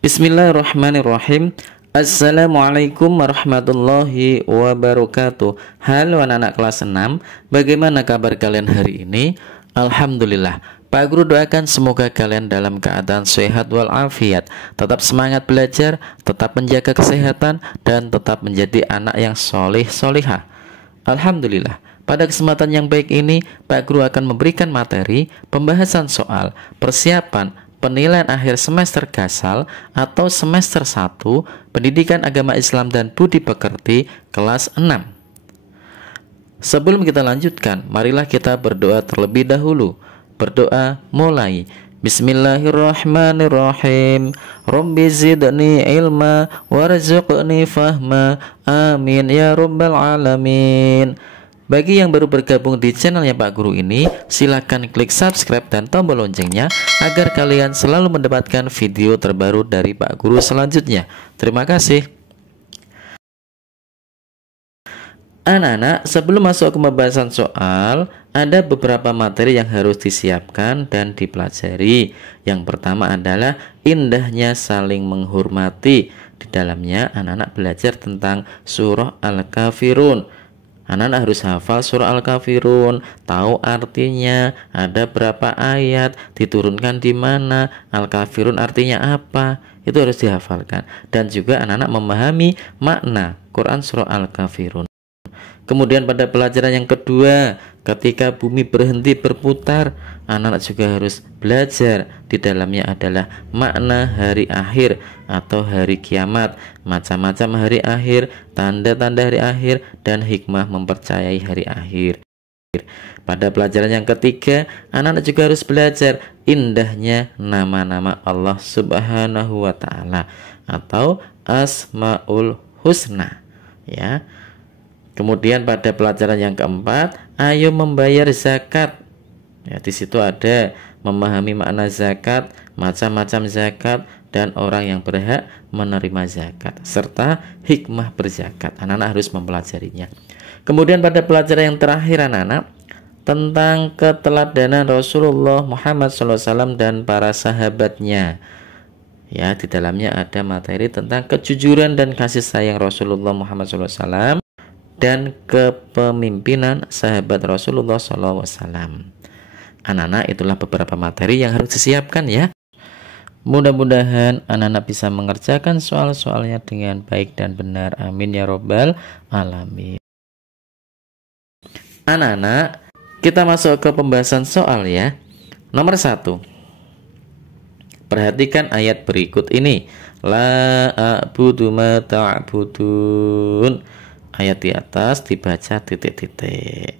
Bismillahirrahmanirrahim. Assalamualaikum warahmatullahi wabarakatuh. Halo anak-anak kelas 6, bagaimana kabar kalian hari ini? Alhamdulillah. Pak Guru doakan semoga kalian dalam keadaan sehat walafiat, tetap semangat belajar, tetap menjaga kesehatan, dan tetap menjadi anak yang solih solihah. Alhamdulillah. Pada kesempatan yang baik ini, Pak Guru akan memberikan materi pembahasan soal persiapan penilaian akhir semester Gasal atau semester 1 Pendidikan Agama Islam dan Budi Pekerti kelas 6. Sebelum kita lanjutkan, marilah kita berdoa terlebih dahulu. Berdoa mulai. Bismillahirrahmanirrahim. Rabbi zidni ilma warzuqni fahma. Amin ya rabbal alamin. Bagi yang baru bergabung di channelnya Pak Guru ini, silakan klik subscribe dan tombol loncengnya agar kalian selalu mendapatkan video terbaru dari Pak Guru selanjutnya. Terima kasih. Anak-anak, sebelum masuk ke pembahasan soal, ada beberapa materi yang harus disiapkan dan dipelajari. Yang pertama adalah indahnya saling menghormati. Di dalamnya anak-anak belajar tentang surah Al-Kafirun. Anak-anak harus hafal surah Al-Kafirun, tahu artinya, ada berapa ayat, diturunkan di mana, Al-Kafirun artinya apa, itu harus dihafalkan. Dan juga anak-anak memahami makna Quran surah Al-Kafirun. Kemudian pada pelajaran yang kedua, ketika bumi berhenti berputar, anak-anak juga harus belajar. Di dalamnya adalah makna hari akhir atau hari kiamat, macam-macam hari akhir, tanda-tanda hari akhir, dan hikmah mempercayai hari akhir. Pada pelajaran yang ketiga, anak-anak juga harus belajar indahnya nama-nama Allah Subhanahu wa Ta'ala atau Asmaul Husna, ya. Kemudian pada pelajaran yang keempat, ayo membayar zakat. Ya, di situ ada memahami makna zakat, macam-macam zakat, dan orang yang berhak menerima zakat, serta hikmah berzakat. Anak-anak harus mempelajarinya. Kemudian pada pelajaran yang terakhir anak-anak, tentang keteladanan Rasulullah Muhammad SAW dan para sahabatnya. Ya, di dalamnya ada materi tentang kejujuran dan kasih sayang Rasulullah Muhammad SAW dan kepemimpinan sahabat Rasulullah SAW. Anak-anak, itulah beberapa materi yang harus disiapkan ya. Mudah-mudahan anak-anak bisa mengerjakan soal-soalnya dengan baik dan benar. Amin ya robbal alamin. Anak-anak, kita masuk ke pembahasan soal ya. Nomor 1. Perhatikan ayat berikut ini. La a'budu ma ta'budun. Ayat di atas dibaca titik-titik.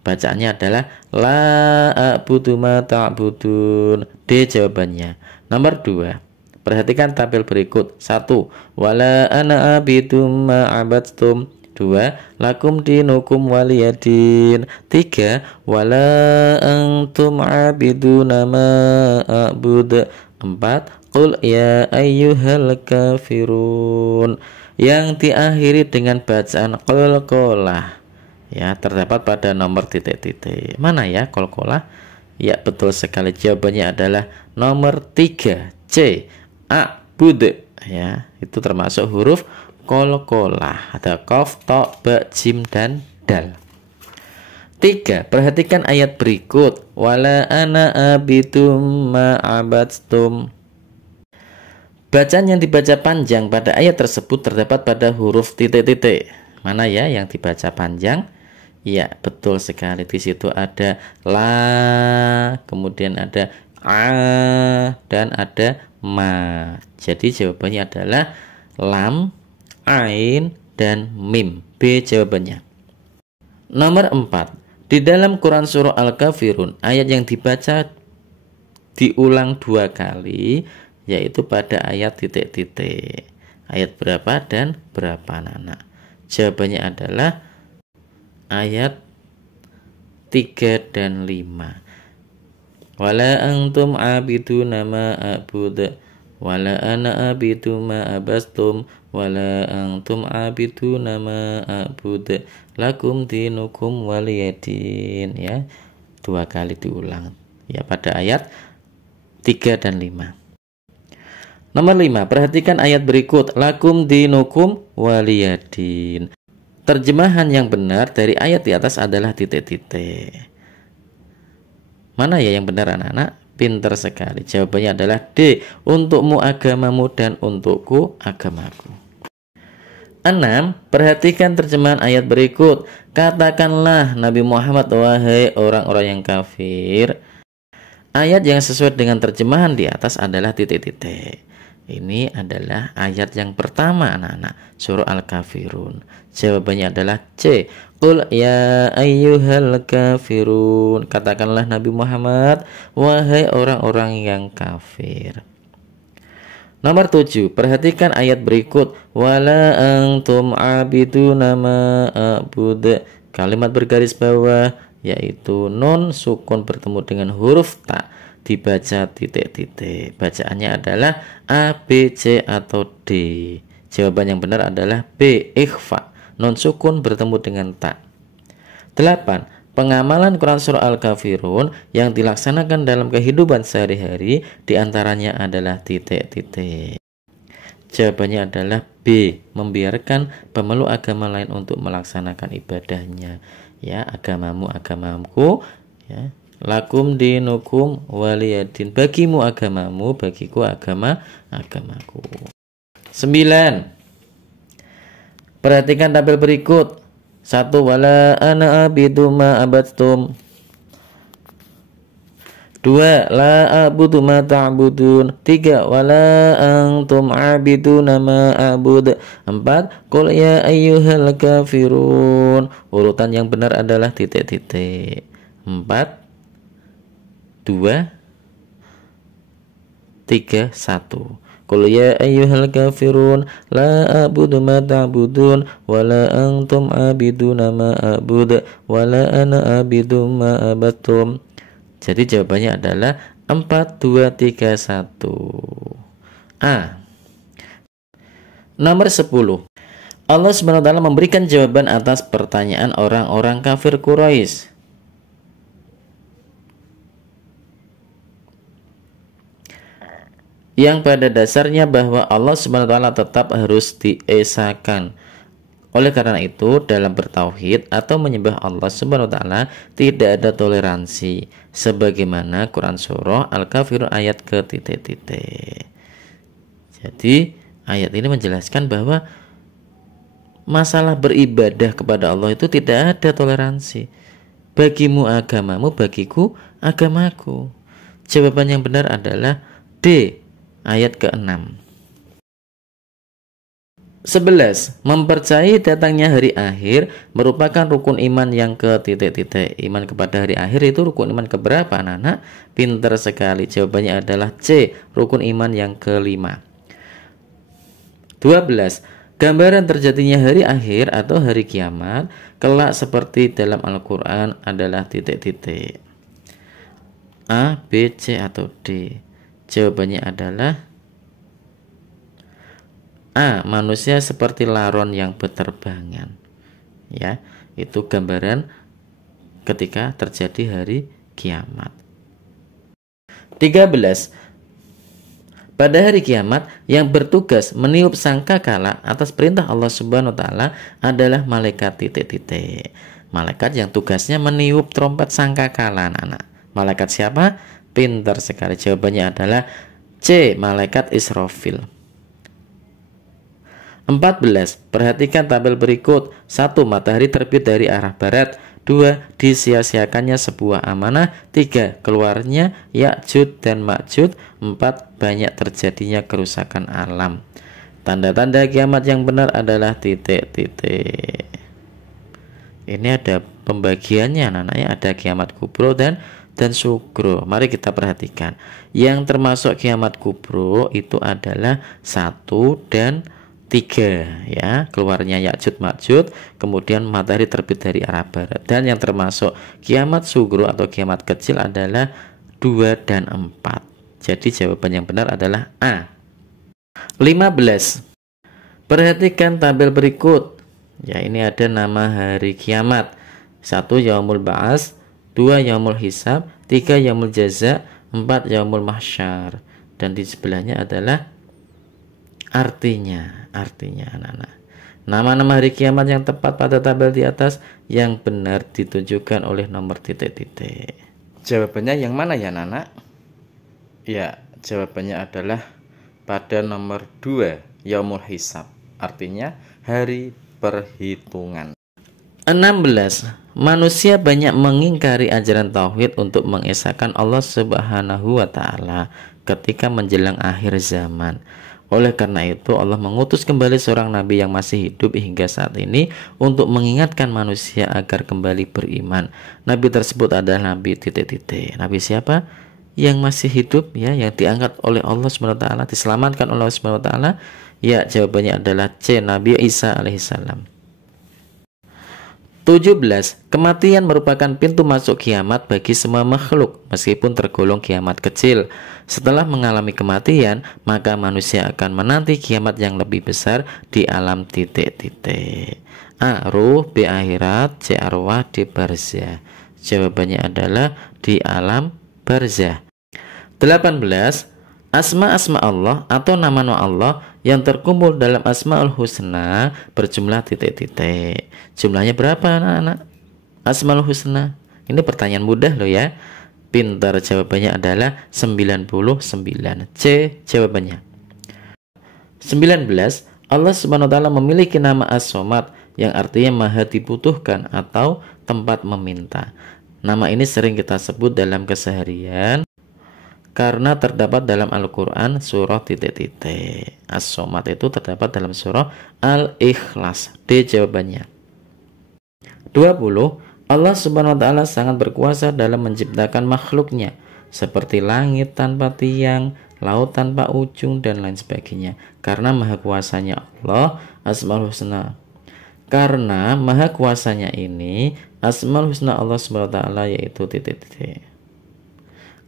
Bacaannya adalah la a'budu ma ta'budun. D jawabannya. Nomor 2. Perhatikan tabel berikut. 1. Wala ana abidum ma abadtum. 2. Lakum dinukum waliyadin. 3. Wala antum abiduna ma a'bud. 4. Qul ya ayyuhal kafirun. Yang diakhiri dengan bacaan qalqalah, ya, terdapat pada nomor titik-titik. Mana ya qalqalah? Ya, betul sekali, jawabannya adalah nomor 3, C, a'bud, ya, itu termasuk huruf qalqalah. Ada qaf, ta, ba, jim, dan dal. 3. Perhatikan ayat berikut. Wala ana abidum ma abadtum. Bacaan yang dibaca panjang pada ayat tersebut terdapat pada huruf titik-titik. Mana ya yang dibaca panjang? Ya, betul sekali. Di situ ada la, kemudian ada a, dan ada ma. Jadi jawabannya adalah lam, ain, dan mim. B jawabannya. Nomor 4. Di dalam Quran surah Al-Kafirun, ayat yang dibaca diulang 2 kali, yaitu pada ayat titik-titik. Ayat berapa dan berapa anak-anak? Jawabannya adalah ayat 3 dan 5. Wala antum abiduna ma a'bud. Wala ana abidu ma abastum. Wala antum abiduna ma a'bud. Lakum dinukum waliyadin. Ya, 2 kali diulang. Ya, pada ayat 3 dan 5. Nomor 5, perhatikan ayat berikut. Lakum dinukum waliyadin. Terjemahan yang benar dari ayat di atas adalah titik-titik. Mana ya yang benar anak-anak? Pinter sekali. Jawabannya adalah D. Untukmu agamamu dan untukku agamaku. 6. Perhatikan terjemahan ayat berikut. Katakanlah Nabi Muhammad, wahai orang-orang yang kafir. Ayat yang sesuai dengan terjemahan di atas adalah titik-titik. Ini adalah ayat yang pertama anak-anak, surah Al-Kafirun. Jawabannya adalah C. Qul ya ayyuhal kafirun. Katakanlah Nabi Muhammad, wahai orang-orang yang kafir. Nomor 7, perhatikan ayat berikut. Wala antum abiduna ma a'bud. Kalimat bergaris bawah, yaitu nun sukun bertemu dengan huruf ta, dibaca titik-titik. Bacaannya adalah A, B, C atau D. Jawaban yang benar adalah B, ikhfa. Nun sukun bertemu dengan ta. 8. Pengamalan Quran surah Al-Kafirun yang dilaksanakan dalam kehidupan sehari-hari diantaranya adalah titik-titik. Jawabannya adalah B, membiarkan pemeluk agama lain untuk melaksanakan ibadahnya. Ya, agamamu agamaku, ya. Lakum dinukum waliyadin. Bagimu agamamu, bagiku agamaku. 9. Perhatikan tabel berikut. 1. Wala ana abidu ma abadtum. 2. La abudu ma ta'budun. 3. Wala antum abiduna ma a'bud. 4. Qul ya ayyuhal kafirun. Urutan yang benar adalah titik-titik. 4, 2, 3, 1. Qul ya ayyuhal kafirun la a'budu ma ta'budun wala antum abiduna ma a'bud wala ana abidu ma abattum. Jadi jawabannya adalah 4, 2, 3, 1. A. Nomor 10. Allah SWT memberikan jawaban atas pertanyaan orang-orang kafir Quraisy. Yang pada dasarnya bahwa Allah SWT tetap harus diesakan. Oleh karena itu, dalam bertauhid atau menyembah Allah SWT tidak ada toleransi, sebagaimana Quran surah Al-Kafirun ayat ke titik-titik. Jadi ayat ini menjelaskan bahwa masalah beribadah kepada Allah itu tidak ada toleransi. Bagimu agamamu, bagiku agamaku. Jawaban yang benar adalah D, ayat ke-6. 11. Mempercayai datangnya hari akhir merupakan rukun iman yang ke titik-titik. Iman kepada hari akhir itu rukun iman keberapa anak-anak? Pinter sekali. Jawabannya adalah C, rukun iman yang ke-5. 12. Gambaran terjadinya hari akhir atau hari kiamat kelak seperti dalam Al-Quran adalah titik-titik. A, B, C atau D? Jawabannya adalah A, manusia seperti laron yang berterbangan. Ya, itu gambaran ketika terjadi hari kiamat. 13. Pada hari kiamat yang bertugas meniup sangkakala atas perintah Allah Subhanahu wa taala adalah malaikat titik-titik. Malaikat yang tugasnya meniup trompet sangkakala, anak-anak. Malaikat siapa? Pintar sekali. Jawabannya adalah C, malaikat Israfil. 14. Perhatikan tabel berikut. 1. Matahari terbit dari arah barat. 2. Disia-siakannya sebuah amanah. 3. Keluarnya Ya'jud dan Ma'jud. 4. Banyak terjadinya kerusakan alam. Tanda-tanda kiamat yang benar adalah titik-titik. Ini ada pembagiannya anak-anaknya. Ada kiamat kubro dan sugro. Mari kita perhatikan. Yang termasuk kiamat kubro itu adalah 1 dan 3, ya. Keluarnya Ya'jud Ma'jud, kemudian matahari terbit dari arah barat. Dan yang termasuk kiamat sugro atau kiamat kecil adalah 2 dan 4. Jadi jawaban yang benar adalah A. 15. Perhatikan tabel berikut. Ya, ini ada nama hari kiamat. 1. Yaumul Ba'ats, 2. Yaumul Hisab, 3. Yaumul Jaza, 4. Yaumul Mahsyar. Dan di sebelahnya adalah Artinya anak-anak, nama-nama hari kiamat yang tepat pada tabel di atas yang benar ditunjukkan oleh nomor titik-titik. Jawabannya yang mana ya anak-anak? Ya, jawabannya adalah pada nomor 2, yaumul hisab, artinya hari perhitungan. 16. Manusia banyak mengingkari ajaran tauhid untuk mengesahkan Allah Subhanahu wa taala ketika menjelang akhir zaman. Oleh karena itu Allah mengutus kembali seorang nabi yang masih hidup hingga saat ini untuk mengingatkan manusia agar kembali beriman. Nabi tersebut adalah nabi titik-titik. Nabi siapa? Yang masih hidup ya, yang diangkat oleh Allah Subhanahu wa taala, diselamatkan oleh Allah Subhanahu wa taala. Ya, jawabannya adalah C, Nabi Isa alaihissalam. 17. Kematian merupakan pintu masuk kiamat bagi semua makhluk, meskipun tergolong kiamat kecil. Setelah mengalami kematian, maka manusia akan menanti kiamat yang lebih besar di alam titik-titik. A. Ruh, B. Akhirat, C. Arwah, D. Barzah. Jawabannya adalah di alam barzah. 18. Asma-asma Allah atau nama-nama Allah yang terkumpul dalam Asmaul Husna berjumlah titik-titik. Jumlahnya berapa anak-anak? Asmaul Husna. Ini pertanyaan mudah loh ya. Pintar, jawabannya adalah 99. C jawabannya. 19. Allah Subhanahu wa taala memiliki nama As-Somad yang artinya maha dibutuhkan atau tempat meminta. Nama ini sering kita sebut dalam keseharian karena terdapat dalam Al-Quran surah titik-titik. As-Somad itu terdapat dalam surah Al-Ikhlas. D jawabannya. 20. Allah Subhanahu wa taala sangat berkuasa dalam menciptakan makhluknya seperti langit tanpa tiang, laut tanpa ujung dan lain sebagainya. Karena maha kuasanya Allah, Asmaul Husna. Karena maha kuasanya ini, Asmaul Husna Allah Subhanahu wa taala yaitu titik-titik.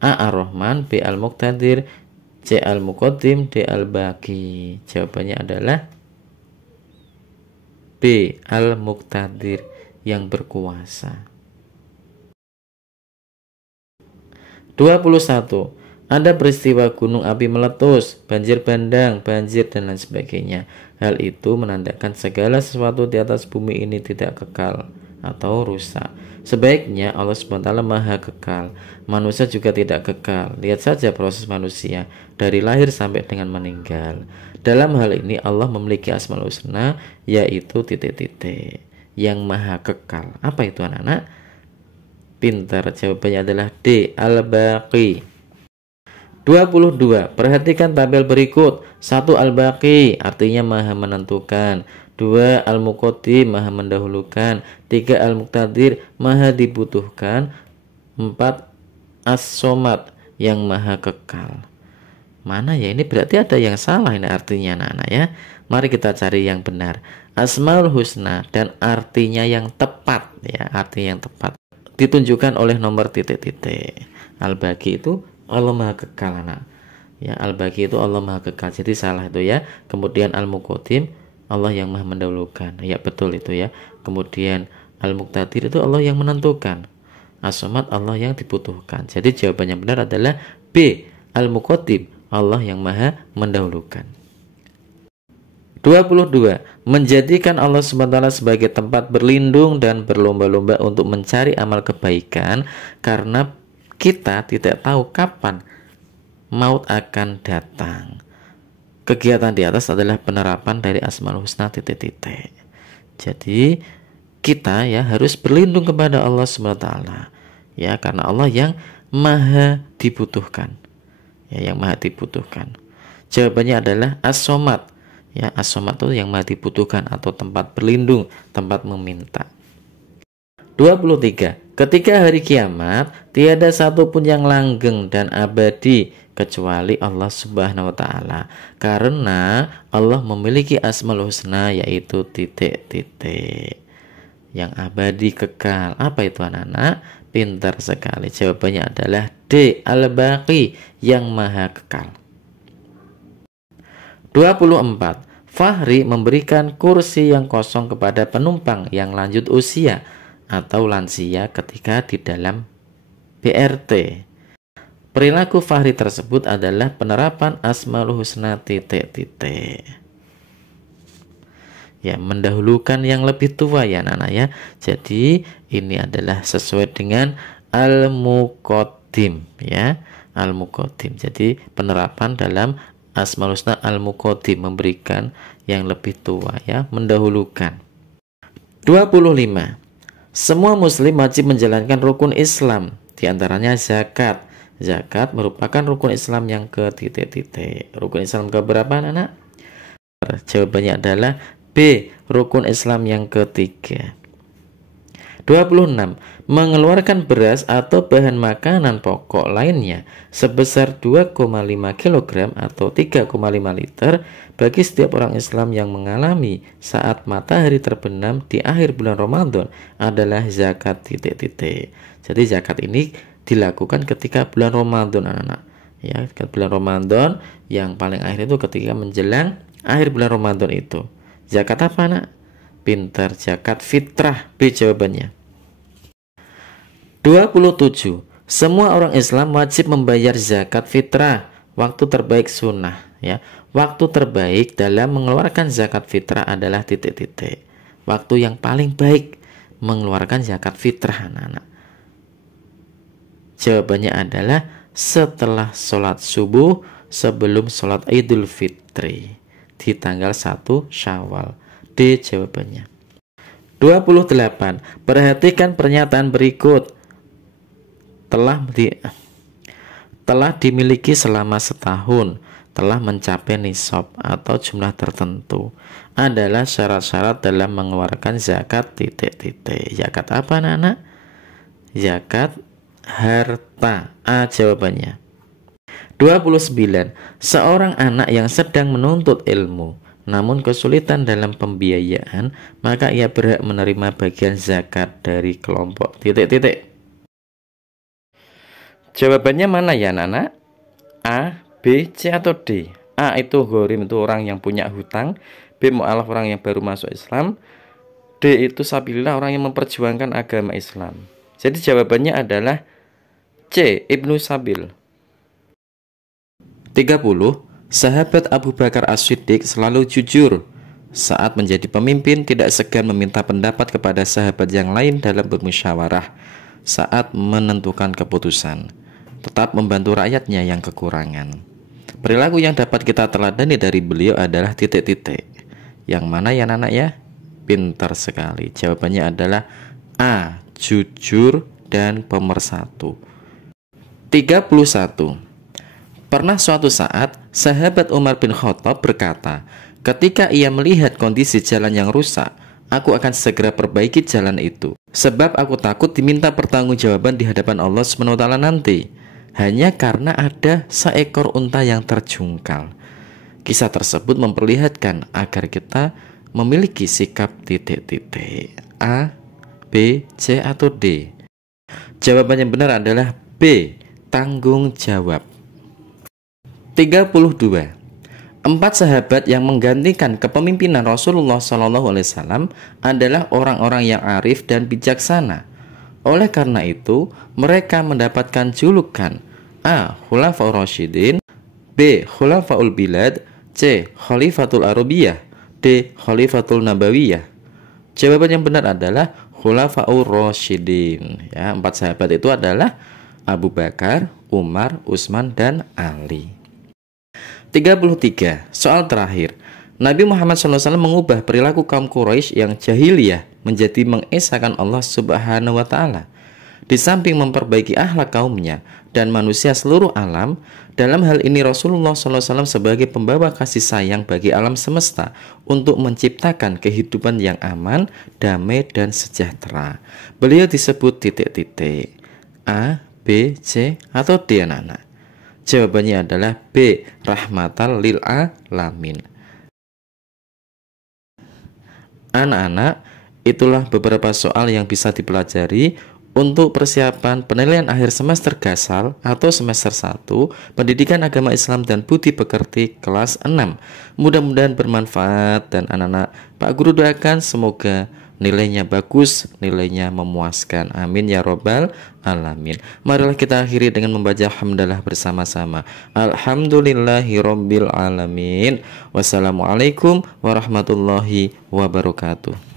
A. Ar-Rahman, B. Al-Muqtadir, C. Al-Muqaddim, D. Al-Baqi. Jawabannya adalah B. Al-Muqtadir, yang berkuasa. 21. Ada peristiwa gunung api meletus, banjir bandang, banjir dan lain sebagainya. Hal itu menandakan segala sesuatu di atas bumi ini tidak kekal atau rusak. Sebaiknya Allah SWT maha kekal, manusia juga tidak kekal. Lihat saja proses manusia dari lahir sampai dengan meninggal. Dalam hal ini Allah memiliki Asmaul Husna yaitu titik-titik yang maha kekal. Apa itu anak-anak? Pintar, jawabannya adalah D. Al-Baqi. 22. Perhatikan tabel berikut. 1. Al-Baqi artinya maha menentukan. 2. Al-Muqaddim maha mendahulukan. 3. Al-Muqtadir maha dibutuhkan. 4. As-Somad yang maha kekal. Mana ya? Ini berarti ada yang salah ini artinya anak-anak ya. Mari kita cari yang benar. Asmaul Husna dan artinya yang tepat ya, artinya yang tepat ditunjukkan oleh nomor titik-titik. Al-Baqi itu Allah maha kekal anak. Ya, Al-Baqi itu Allah maha kekal. Jadi salah itu ya. Kemudian Al-Muqaddim Allah yang maha mendahulukan. Ya betul itu ya. Kemudian Al-Muqtadir itu Allah yang menentukan. As-Somad Allah yang dibutuhkan. Jadi jawabannya benar adalah B. Al-Muqaddim Allah yang maha mendahulukan. 22. Menjadikan Allah SWT sebagai tempat berlindung dan berlomba-lomba untuk mencari amal kebaikan karena kita tidak tahu kapan maut akan datang. Kegiatan di atas adalah penerapan dari Asmaul Husna titik-titik. Jadi kita ya harus berlindung kepada Allah SWT ya, karena Allah yang maha dibutuhkan ya, yang maha dibutuhkan. Jawabannya adalah As-Somad ya, As-Somad itu yang maha dibutuhkan atau tempat berlindung, tempat meminta. 23. Ketika hari kiamat tiada satupun yang langgeng dan abadi kecuali Allah Subhanahu wa taala, karena Allah memiliki Asmaul Husna yaitu titik-titik yang abadi kekal. Apa itu anak-anak? Pintar sekali. Jawabannya adalah D. Al-Baqi yang maha kekal. 24. Fahri memberikan kursi yang kosong kepada penumpang yang lanjut usia atau lansia ketika di dalam BRT. Perilaku Fahri tersebut adalah penerapan Asmaul Husna titik-titik. Ya, mendahulukan yang lebih tua ya anak-anak ya. Jadi ini adalah sesuai dengan Al-Muqaddim ya. Al-Muqaddim. Jadi penerapan dalam Asmaul Husna Al-Muqaddim, memberikan yang lebih tua ya, mendahulukan. 25. Semua muslim wajib menjalankan rukun Islam, di antaranya zakat. Zakat merupakan rukun Islam yang ke titik-titik. Rukun Islam ke berapa anak? Jawabannya adalah B, rukun Islam yang ketiga. 26. Mengeluarkan beras atau bahan makanan pokok lainnya sebesar 2,5 kg atau 3,5 liter bagi setiap orang Islam yang mengalami saat matahari terbenam di akhir bulan Ramadan adalah zakat titik-titik. Jadi zakat ini dilakukan ketika bulan Ramadan anak-anak. Ya, bulan Ramadan yang paling akhir itu ketika menjelang akhir bulan Ramadan itu. Zakat apa anak? Pintar, zakat fitrah. B jawabannya. 27. Semua orang Islam wajib membayar zakat fitrah. Waktu terbaik sunnah ya. Waktu terbaik dalam mengeluarkan zakat fitrah adalah titik-titik. Waktu yang paling baik mengeluarkan zakat fitrah anak-anak. Jawabannya adalah setelah sholat subuh, sebelum sholat Idul Fitri di tanggal 1 Syawal. D jawabannya. 28. Perhatikan pernyataan berikut. Telah dimiliki selama setahun, telah mencapai nisab atau jumlah tertentu adalah syarat-syarat dalam mengeluarkan zakat titik-titik. Zakat apa anak-anak? Zakat harta. A jawabannya. 29. Seorang anak yang sedang menuntut ilmu namun kesulitan dalam pembiayaan, maka ia berhak menerima bagian zakat dari kelompok titik-titik. Jawabannya mana ya anak-anak? A, B, C atau D? A itu ghorim, itu orang yang punya hutang. B, mu'alaf, orang yang baru masuk Islam. D itu sabilillah, orang yang memperjuangkan agama Islam. Jadi jawabannya adalah C, Ibnu Sabil. 30. Sahabat Abu Bakar As-Siddiq selalu jujur. Saat menjadi pemimpin tidak segan meminta pendapat kepada sahabat yang lain dalam bermusyawarah saat menentukan keputusan. Tetap membantu rakyatnya yang kekurangan. Perilaku yang dapat kita teladani dari beliau adalah titik-titik. Yang mana ya anak ya? Pintar sekali. Jawabannya adalah A, jujur dan pemersatu. 31. Pernah suatu saat, sahabat Umar bin Khattab berkata, ketika ia melihat kondisi jalan yang rusak, aku akan segera perbaiki jalan itu. Sebab aku takut diminta pertanggungjawaban di hadapan Allah SWT nanti, hanya karena ada seekor unta yang terjungkal. Kisah tersebut memperlihatkan agar kita memiliki sikap titik-titik. A, B, C atau D? Jawaban yang benar adalah B, tanggung jawab. 32. 4 sahabat yang menggantikan kepemimpinan Rasulullah SAW adalah orang-orang yang arif dan bijaksana. Oleh karena itu, mereka mendapatkan julukan A, Khulafaur Rasyidin, B, Khulafaul Bilad, C, Khalifatul Arabiyah, D, Khalifatul Nabawiyah. Jawaban yang benar adalah Khulafaur Rasyidin. Ya, 4 sahabat itu adalah Abu Bakar, Umar, Utsman, dan Ali. 33. Soal terakhir. Nabi Muhammad SAW mengubah perilaku kaum Quraisy yang jahiliyah menjadi mengesahkan Allah Subhanahu wa Ta'ala. Di samping memperbaiki akhlak kaumnya dan manusia seluruh alam, dalam hal ini Rasulullah SAW sebagai pembawa kasih sayang bagi alam semesta untuk menciptakan kehidupan yang aman, damai, dan sejahtera. Beliau disebut titik-titik. A, B, C, atau D anak-anak? Jawabannya adalah B, rahmatan lil alamin. Anak-anak, itulah beberapa soal yang bisa dipelajari untuk persiapan penilaian akhir semester Gasal atau semester 1 Pendidikan Agama Islam dan Budi Pekerti kelas 6. Mudah-mudahan bermanfaat dan anak-anak Pak Guru doakan semoga nilainya bagus, nilainya memuaskan. Amin ya robbal alamin. Marilah kita akhiri dengan membaca hamdalah bersama-sama. Alhamdulillahi robbil alamin. Wassalamualaikum warahmatullahi wabarakatuh.